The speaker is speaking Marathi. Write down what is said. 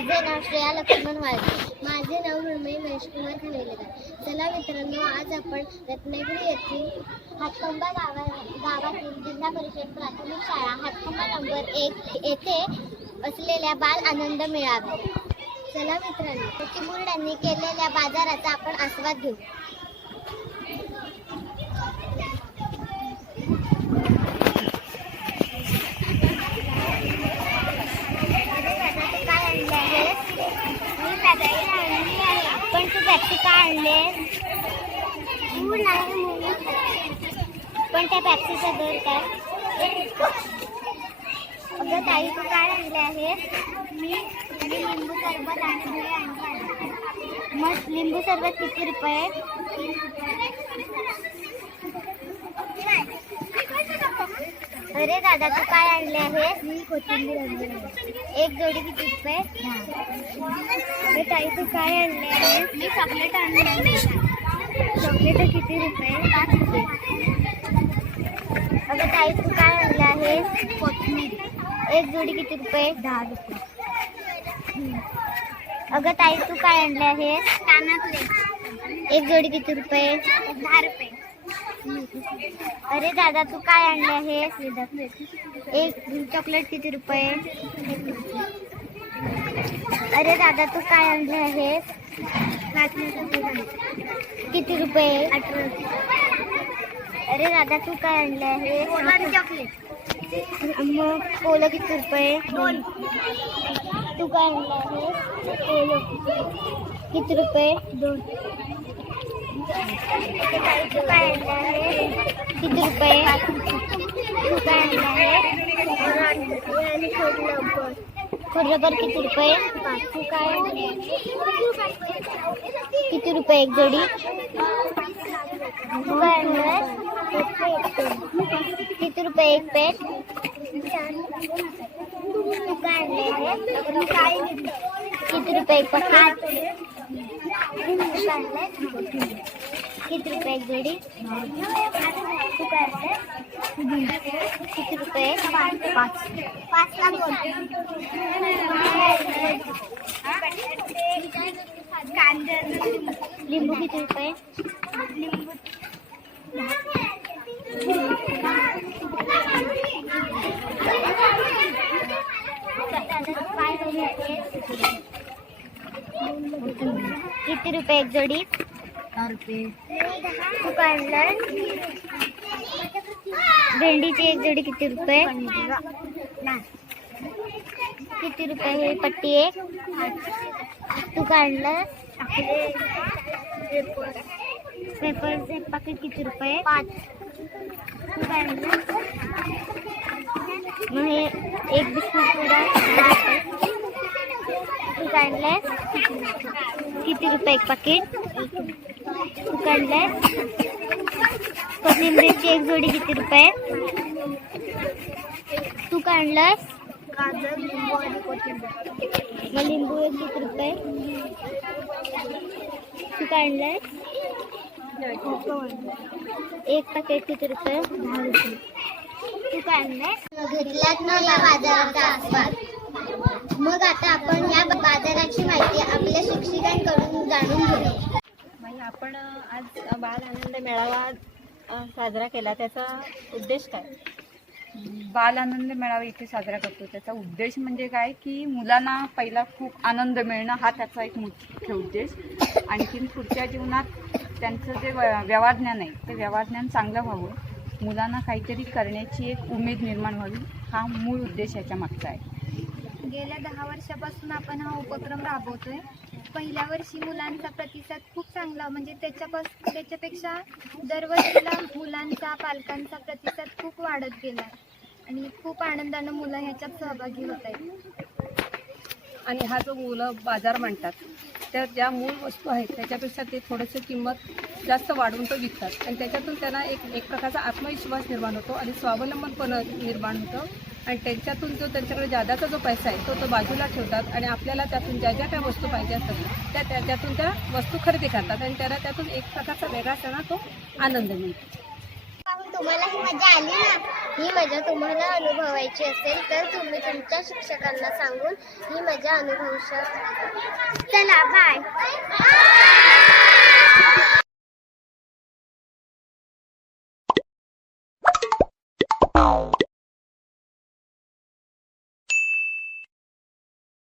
माझे नाव श्रेया लक्ष्मण वाळके माझे नाव मृण्मयी महेशकुमार खानविलेकर. चला मित्रांनो आज आपण रत्नागिरी येथील हातखंबा गावा गावातील जिल्हा परिषद प्राथमिक शाळा हातखंबा नंबर एक येथे असलेल्या बाल आनंद मेळावा. चला मित्रांनो चिमुरड्यांनी केलेल्या बाजाराचा आपण आस्वाद घेऊ. पण काढले. हो पॅप्सी का म्हणून. पण त्या पॅप्सीचा दर काय? अगं ताई तू काय आणले आहे मी लिंबू सरबत आणि भेळ मग लिंबू सरबत किती रुपये? अरे दादा तू काय आणले आहे मी कोथिंबीर आणली एक जोडी किती रुपये? अरे ताई तू काय आणले आहे मी चॉकलेट आणले आहे चॉकलेट किती रुपये? पाच रुपये. अगं ताई तू काय आणले आहे कोथिंबीर. एक जोडी किती रुपये? दहा रुपये. अगं ताई तू काय आणले आहे कानातले एक जोडी किती रुपये? दहा रुपये. अरे दादा तू काय आणले आहे एक चॉकलेट किती रुपये? अरे दादा तू काय आणले आहे किती रुपये? अरे दादा तू काय आणले आहे चॉकलेट मग पोलं किती रुपये? दोन तू काय आणलं आहे किती रुपये? दोन. किती रुपये? तू आहे खोडरबर किती रुपये? काय किती रुपये एक जोडी? किती रुपये एक पेट? किती रुपये एक पॅकेट तू काय आणलंय? किती रुपये एक जोडी तू काय आणलंय? किती रुपये पाच पाच ला कांदे लिंबू किती रुपये लिंबू किती रुपये एक जोडी? दहा रुपये. भेंडीची एक जोडी किती रुपये? किती रुपये हे पट्टी एक? तू आणलं पेपरचे पाकिट किती रुपये? पाच आणलं मग हे एक बिस्कुट काय आणलंय. किती रुपये एक पाकिट तू काय कोथिंबीरची एक जोडी किती रुपये? तू काढलंस? गाजर लिंबू आणि कोथिंबीर मग लिंबू एक किती रुपये? तू काढलंस? एक पॅकेट किती रुपये? दहा रुपये तू काय आणलंय ना या बाजाराचा आस्वाद. मग आता आपण या बाजाराची माहिती आपल्या शिक्षिकांकडून जाणून घेऊ. म्हणजे आपण आज बाल आनंद मेळावा साजरा केला. त्याचा उद्देश काय? बाल आनंद मेळावा इथे साजरा करतो. त्याचा उद्देश म्हणजे काय? की मुलांना पहिला खूप आनंद मिळणं हा त्याचा एक मुख्य उद्देश. आणखीन पुढच्या जीवनात त्यांचं जे व्य- व्यवहार ज्ञान आहे ते व्यवहार ज्ञान चांगलं व्हावं. मुलांना काहीतरी करण्याची एक उमेद निर्माण व्हावी. हा मूळ उद्देश याच्या मागचा आहे. गेल्या दहा वर्षापासून आपण हा उपक्रम राबवतोय. पहिल्या वर्षी मुलांचा प्रतिसाद खूप चांगला म्हणजे त्याच्यापास त्याच्यापेक्षा दरवर्षीला मुलांचा पालकांचा प्रतिसाद खूप वाढत गेला. आणि खूप आनंदानं मुलं ह्याच्यात सहभागी होत आहेत. आणि हा जो मुलं बाजार म्हणतात त्या ज्या मूळ वस्तू आहेत त्याच्यापेक्षा ते थोडंसं किंमत जास्त वाढवून तो विकतात. आणि त्याच्यातून त्यांना एक एक प्रकारचा आत्मविश्वास निर्माण होतो आणि स्वावलंबनपण निर्माण होतं. आणि त्यांच्यातून जो त्यांच्याकडे जादाचा जो पैसा आहे तो तो बाजूला ठेवतात आणि आपल्याला त्यातून ज्या ज्या काय वस्तू पाहिजे असतात त्या त्याच्यातून त्या वस्तू खरेदी करतात आणि त्याला त्यातून एक प्रकारचा वेगळा त्यांना तो आनंद मिळतो. तुम्हाला ही मजा आली ना? ही मजा तुम्हाला अनुभवायची असेल तर तुम्ही तुमच्या शिक्षकांना सांगून ही मजा अनुभवू शकता चला बाय